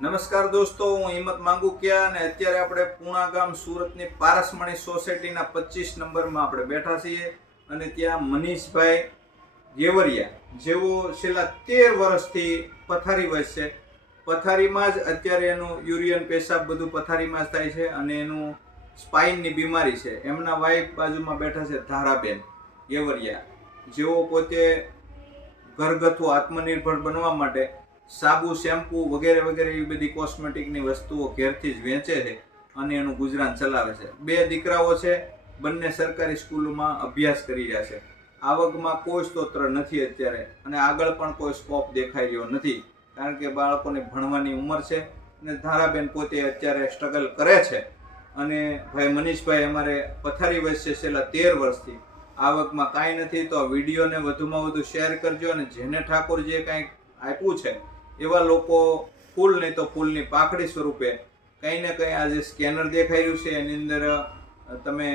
નમસ્કાર દોસ્તો, હું હિંમત માંગુકિયા અને અત્યારે આપણે પૂણા ગામ સુરતની પારસમણી સોસાયટીના 25 નંબરમાં આપણે બેઠા છીએ અને ત્યાં મનીષભાઈ ગેવરિયા જેઓ છેલ્લા 13 વર્ષથી પથારીવશ છે. પથારીમાં જ અત્યારે એનું યુરિયન પેશાબ બધું પથારીમાં જ થાય છે અને એનું સ્પાઇનની બીમારી છે. એમના વાઈફ બાજુમાં બેઠા છે ધારાબેન ગેવરિયા, જેઓ પોતે ઘરગથ્થુ આત્મનિર્ભર બનવા માટે સાબુ, શેમ્પૂ વગેરે વગેરે એવી બધી કોસ્મેટિકની વસ્તુઓ ઘેરથી જ વેચે છે અને એનું ગુજરાન ચલાવે છે. 2 દીકરાઓ છે, બંને સરકારી સ્કૂલોમાં અભ્યાસ કરી રહ્યા છે. આવકમાં કોઈ સ્તોત્ર નથી અત્યારે અને આગળ પણ કોઈ સ્કોપ દેખાઈ રહ્યો નથી, કારણ કે બાળકોને ભણવાની ઉંમર છે અને ધારાબેન પોતે અત્યારે સ્ટ્રગલ કરે છે. અને ભાઈ મનીષભાઈ અમારે પથારીવશ છે છેલ્લા 13 વર્ષથી. આવકમાં કાંઈ નથી, તો આ વિડીયોને વધુમાં વધુ શેર કરજો અને જેને ઠાકોરજીએ કાંઈક આપ્યું છે એવા લોકો ફૂલ નહીં તો ફૂલની પાખડી સ્વરૂપે કંઈ ને કંઈ આ જે સ્કેનર દેખાઈ રહ્યું છે એની અંદર તમે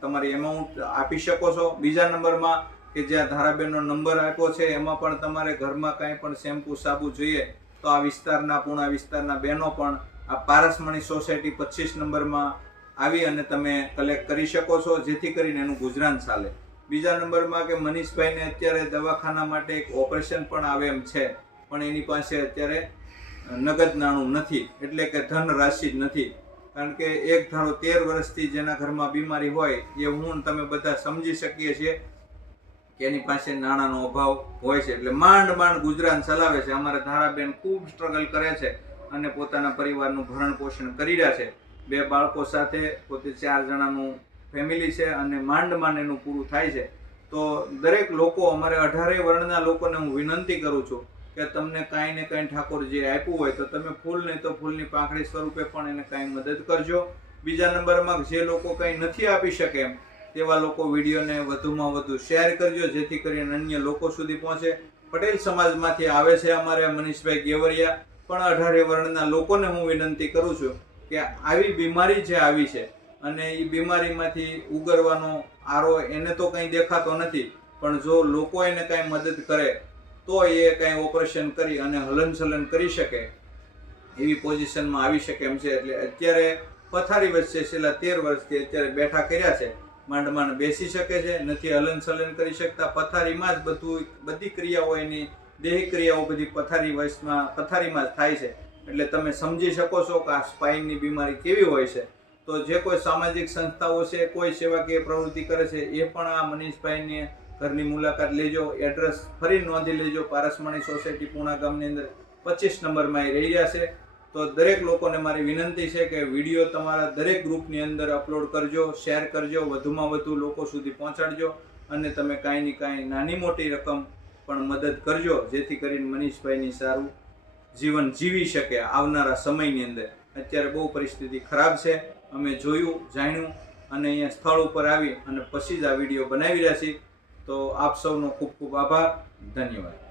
તમારી એમાઉન્ટ આપી શકો છો. બીજા નંબરમાં કે જ્યાં ધારાબેનનો નંબર આપ્યો છે એમાં પણ તમારે ઘરમાં કાંઈ પણ શેમ્પૂ સાબુ જોઈએ તો આ વિસ્તારના પૂણા વિસ્તારના બહેનો પણ આ પારસમણી સોસાયટી 25 નંબરમાં આવી અને તમે કલેક્ટ કરી શકો છો, જેથી કરીને એનું ગુજરાન ચાલે. બીજા નંબરમાં કે મનીષભાઈને અત્યારે દવાખાના માટે એક ઓપરેશન પણ આવે એમ છે, પણ એની પાસે અત્યારે નગદ નાણું નથી, એટલે કે ધન રાશિ જ નથી. કારણ કે એક ધારો 13 વર્ષથી જેના ઘરમાં બીમારી હોય એ હું તમે બધા સમજી શકીએ છીએ કે એની પાસે નાણાંનો અભાવ હોય છે, એટલે માંડ માંડ ગુજરાન ચલાવે છે. અમારા ધારાબેન ખૂબ સ્ટ્રગલ કરે છે અને પોતાના પરિવારનું ભરણ પોષણ કરી રહ્યા છે. 2 બાળકો સાથે પોતે 4 જણાનું ફેમિલી છે અને માંડ માંડ એનું પૂરું થાય છે. તો દરેક લોકો, અમારે 18 વર્ણના લોકોને હું વિનંતી કરું છું કે તમને કાંઈ ને કાંઈ ઠાકોરજીએ આપ્યું હોય તો તમે ફૂલ નહીં તો ફૂલની પાંખડી સ્વરૂપે પણ એને કાંઈ મદદ કરજો. બીજા નંબરમાં જે લોકો કંઈ નથી આપી શકે એમ તેવા લોકો વિડીયોને વધુમાં વધુ શેર કરજો, જેથી કરીને અન્ય લોકો સુધી પહોંચે. પટેલ સમાજમાંથી આવે છે અમારે મનીષભાઈ ગેવરિયા, પણ 18 વર્ણના લોકોને હું વિનંતી કરું છું કે આવી બીમારી જે આવી છે અને એ બીમારીમાંથી ઉગરવાનો આરો એને તો કંઈ દેખાતો નથી, પણ જો લોકો એને કાંઈ મદદ કરે તો એ કાંઈ ઓપરેશન કરી અને હલનચલન કરી શકે એવી પોઝિશનમાં આવી શકે એમ છે. એટલે અત્યારે પથારી વચ્ચે છેલ્લા 13 વર્ષથી અત્યારે બેઠા કર્યા છે, માંડ માંડ બેસી શકે છે, નથી હલનચલન કરી શકતા. પથારીમાં જ બધી ક્રિયાઓ, એની દેહી ક્રિયાઓ બધી પથારીમાં જ થાય છે. એટલે તમે સમજી શકો છો કે આ સ્પાઇનની બીમારી કેવી હોય છે. તો જે કોઈ સામાજિક સંસ્થાઓ છે, કોઈ સેવાકીય પ્રવૃત્તિ કરે છે, એ પણ આ મનીષભાઈની ઘરની મુલાકાત લેજો. એડ્રેસ ફરી નોંધી લેજો, પારસમણી સોસાયટી પૂણા ગામની અંદર 25 નંબરમાં એ રહી રહ્યા છે. તો દરેક લોકોને મારી વિનંતી છે કે વિડીયો તમારા દરેક ગ્રુપની અંદર અપલોડ કરજો, શેર કરજો, વધુમાં વધુ લોકો સુધી પહોંચાડજો અને તમે કાંઈ ને કાંઈ નાની મોટી રકમ પણ મદદ કરજો, જેથી કરીને મનીષભાઈની સારું જીવન જીવી શકે આવનારા સમયની અંદર. અત્યારે બહુ પરિસ્થિતિ ખરાબ છે, અમે જોયું, જાણ્યું અને અહીંયા સ્થળ ઉપર આવી અને પછી જ આ વિડીયો બનાવી રહ્યા છીએ. તો આપ સૌનો ખૂબ ખૂબ આભાર, ધન્યવાદ.